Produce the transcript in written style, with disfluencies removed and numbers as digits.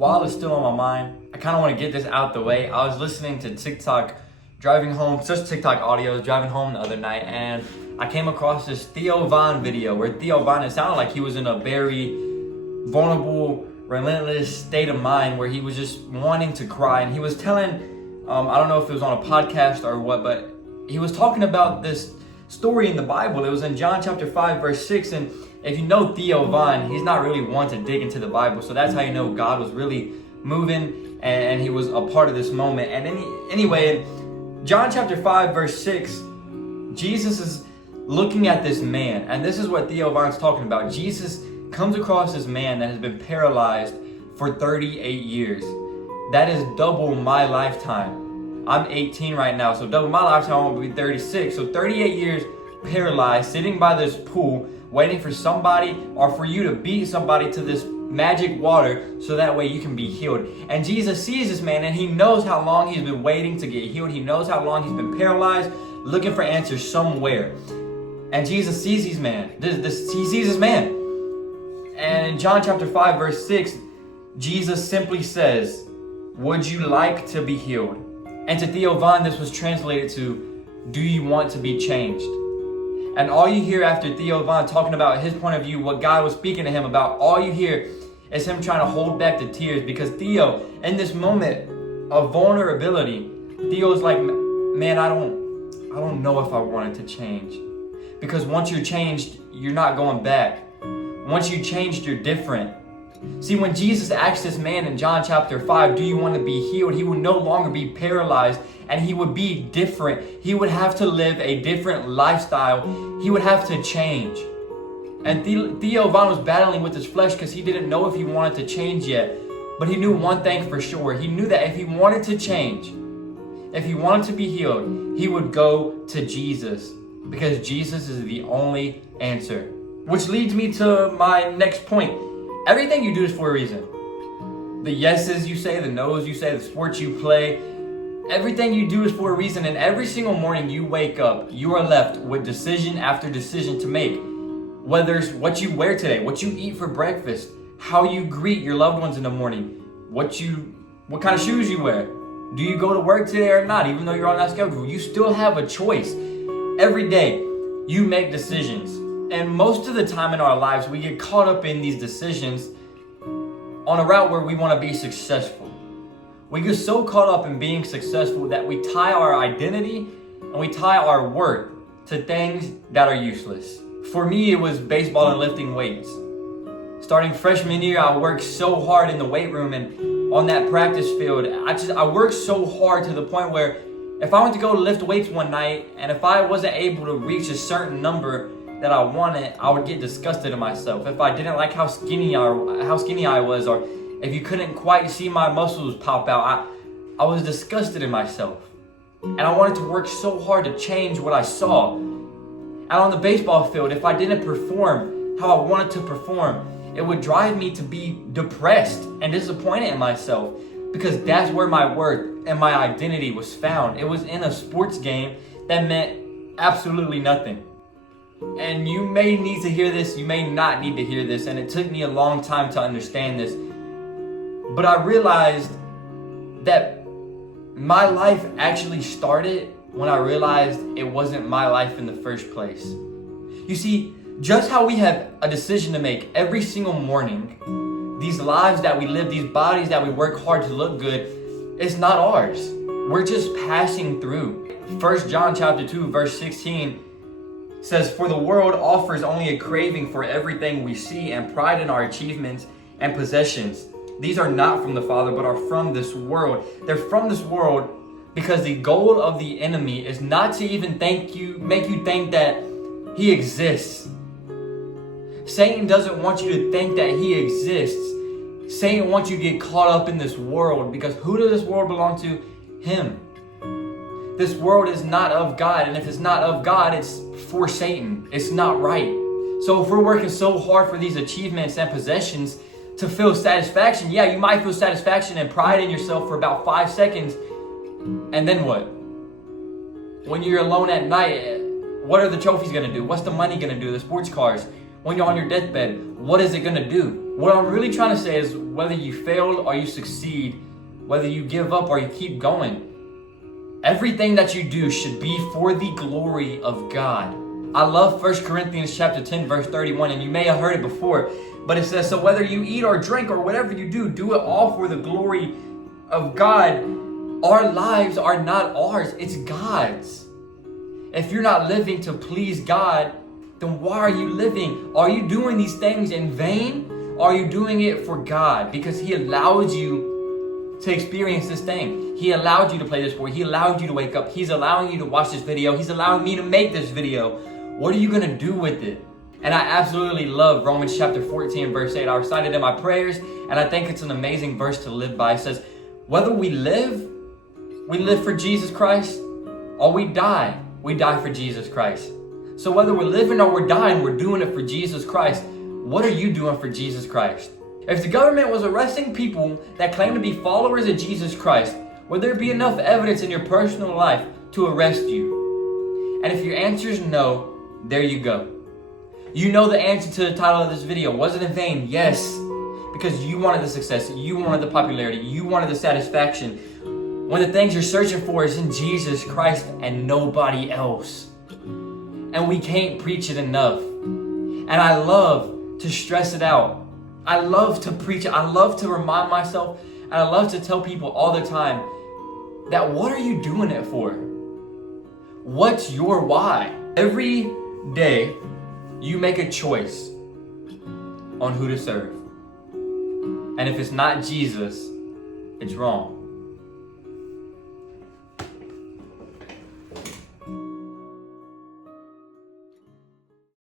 while it's still on my mind, I kind of want to get this out the way. I was listening to TikTok driving home, just TikTok audio, driving home the other night, and I came across this Theo Von video where Theo Von, it sounded like he was in a very vulnerable, relentless state of mind where he was just wanting to cry. And he was telling, I don't know if it was on a podcast or what, but he was talking about this story in the Bible. It was in John chapter 5, verse 6. And if you know Theo Von, he's not really one to dig into the Bible. So that's how you know God was really moving and he was a part of this moment. And anyway, John chapter 5, verse 6, Jesus is looking at this man. And this is what Theo Von's talking about. Jesus comes across this man that has been paralyzed for 38 years. That is double my lifetime. I'm 18 right now, so double my lifetime, I will be 36. So 38 years paralyzed, sitting by this pool, waiting for somebody or for you to beat somebody to this magic water so that way you can be healed. And Jesus sees this man and he knows how long he's been waiting to get healed. He knows how long he's been paralyzed, looking for answers somewhere. And Jesus sees these man. He sees this man. And in John chapter 5, verse 6, Jesus simply says, "Would you like to be healed?" And to Theo Von, this was translated to, "Do you want to be changed?" And all you hear after Theo Von talking about his point of view, what God was speaking to him about, all you hear is him trying to hold back the tears, because Theo, in this moment of vulnerability, Theo's like, man, I don't know if I wanted to change. Because once you're changed, you're not going back. Once you changed, you're different. See, when Jesus asked this man in John chapter 5, do you want to be healed? He would no longer be paralyzed and he would be different. He would have to live a different lifestyle. He would have to change. And Theo Von was battling with his flesh because he didn't know if he wanted to change yet. But he knew one thing for sure. He knew that if he wanted to change, if he wanted to be healed, he would go to Jesus, because Jesus is the only answer. Which leads me to my next point. Everything you do is for a reason. The yeses you say, the nos you say, the sports you play, everything you do is for a reason. And every single morning you wake up, you are left with decision after decision to make. Whether it's what you wear today, what you eat for breakfast, how you greet your loved ones in the morning, what kind of shoes you wear. Do you go to work today or not? Even though you're on that schedule, you still have a choice. Every day you make decisions. And most of the time in our lives, we get caught up in these decisions on a route where we want to be successful. We get so caught up in being successful that we tie our identity and we tie our worth to things that are useless. For me, it was baseball and lifting weights. Starting freshman year, I worked so hard in the weight room and on that practice field. I worked so hard to the point where if I went to go lift weights one night and if I wasn't able to reach a certain number that I wanted, I would get disgusted in myself. If I didn't like how skinny I was, or if you couldn't quite see my muscles pop out, I was disgusted in myself. And I wanted to work so hard to change what I saw. And on the baseball field, if I didn't perform how I wanted to perform, it would drive me to be depressed and disappointed in myself, because that's where my worth and my identity was found. It was in a sports game that meant absolutely nothing. And you may need to hear this, you may not need to hear this, and it took me a long time to understand this. But I realized that my life actually started when I realized it wasn't my life in the first place. You see, just how we have a decision to make every single morning, these lives that we live, these bodies that we work hard to look good, it's not ours. We're just passing through. 1 John chapter 2, verse 16 says, "For the world offers only a craving for everything we see and pride in our achievements and possessions. These are not from the Father, but are from this world." They're from this world because the goal of the enemy is not to even make you think that he exists. Satan doesn't want you to think that he exists. Satan wants you to get caught up in this world, because who does this world belong to? Him. This world is not of God, and if it's not of God, it's for Satan. It's not right. So if we're working so hard for these achievements and possessions to feel satisfaction, yeah, you might feel satisfaction and pride in yourself for about 5 seconds, and then what? When you're alone at night, what are the trophies going to do? What's the money going to do? The sports cars? When you're on your deathbed, what is it going to do? What I'm really trying to say is whether you fail or you succeed, whether you give up or you keep going, everything that you do should be for the glory of God. I love 1 Corinthians chapter 10, verse 31, and you may have heard it before, but it says, so whether you eat or drink or whatever you do, do it all for the glory of God. Our lives are not ours, it's God's. If you're not living to please God, then why are you living? Are you doing these things in vain? Or are you doing it for God? Because He allowed you to experience this thing. He allowed you to play this sport. He allowed you to wake up. He's allowing you to watch this video. He's allowing me to make this video. What are you going to do with it? And I absolutely love Romans chapter 14, verse 8. I recited it in my prayers, and I think it's an amazing verse to live by. It says, whether we live for Jesus Christ, or we die for Jesus Christ. So whether we're living or we're dying, we're doing it for Jesus Christ. What are you doing for Jesus Christ? If the government was arresting people that claim to be followers of Jesus Christ, would there be enough evidence in your personal life to arrest you? And if your answer is no, there you go. You know the answer to the title of this video. Was it in vain? Yes. Because you wanted the success, you wanted the popularity, you wanted the satisfaction. When the things you're searching for is in Jesus Christ and nobody else. And we can't preach it enough. And I love to stress it out. I love to preach it. I love to remind myself, and I love to tell people all the time that what are you doing it for? What's your why? Every day you make a choice on who to serve. And if it's not Jesus, it's wrong.